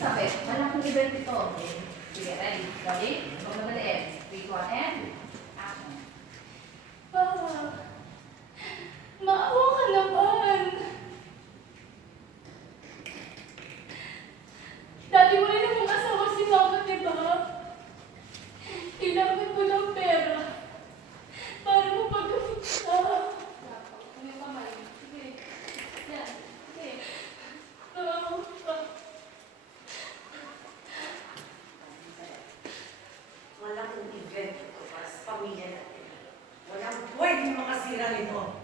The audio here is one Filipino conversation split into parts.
Sabi, malaking event ito. Okay. Sige, ready? Ready? Huwag madaliin. 3, 2, 1, and action. Maawa ka naman. Dati mo rin akong asawa si Mama, diba? Kailangan mo ng pera para mapagamit ka. Ano yung kamay? Sige. Yan. Sige. Malaking event ito para sa pamilya natin. Walang pwedeng makasira nito.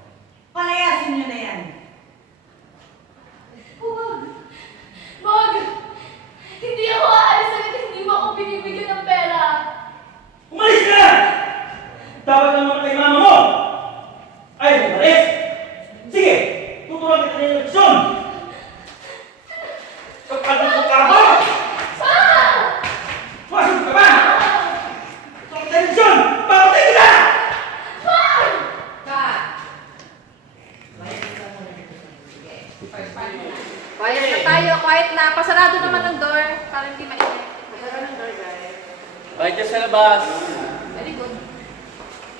Palayasin niyo na yan. Huwag! Wag! Hindi ako aalis agad, hindi mo ako binibigyan ng pera. Umalis ka! Dapat naman kay mama mo! Ay, umalis! Sige! Tuturuan kita ng leksyon! Kapag ka mo! Masok ka ba? Tuturuan kita ng leksyon! Papatay kita! Cut! First part na. Quiet na tayo, quiet na. Pasarado naman ng door para hindi mainit. Pasarado ng door, guys. Balik ka sa labas. Very good.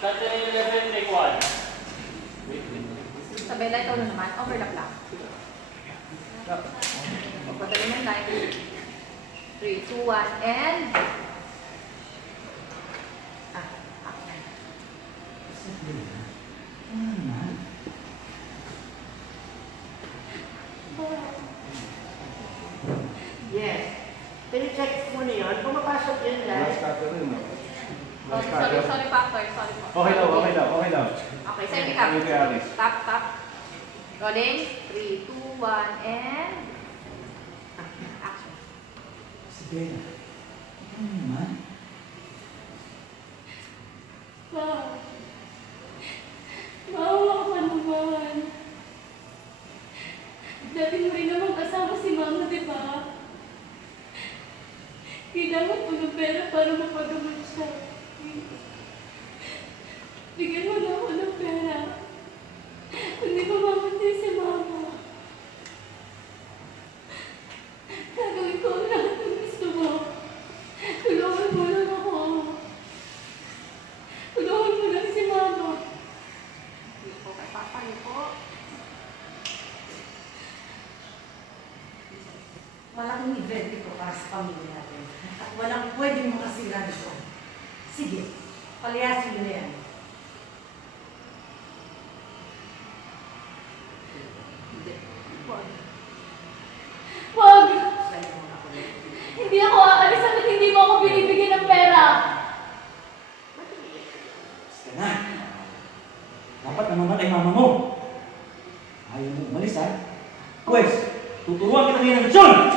Shot na yung 11, take 1. Sabay light na naman. Overlap lang. Magpadali ng light. 3, 2, 1, and... action. Yes. Pinicheck mo na yun. Pumapasok yun, guys. Oh, sorry, Factor. Sorry po. Okay daw. Okay, send me up. Sige, Alice. Tap. Rolling. 3, 2, 1, and... action. Sige. Ano naman? Ma, maawa ka naman. Dati mo rin namang kasama si Mama, di ba? Kailangan mo ng pera para mapagamot siya. Bigyan mo na ako ng pera. Hindi ko mamatay si Mama. Gagawin ko ang lahat ng gusto mo. Tulungan mo lang ako. Tulungan mo lang si Mama. Hindi po kay Papa, hindi po. Malaking event ito para sa pamilya natin. At walang pwedeng makasira nito. Sige, palayasin niyo na yan. Wag! Sa'yo mo ako. Hindi ako aalis hanggat hindi mo ako binibigyan ng pera. Sige na. Dapat naman kay mama mo. Ayaw mo umalis, ha? Pwes, tuturuan kita ngayon ng leksyon!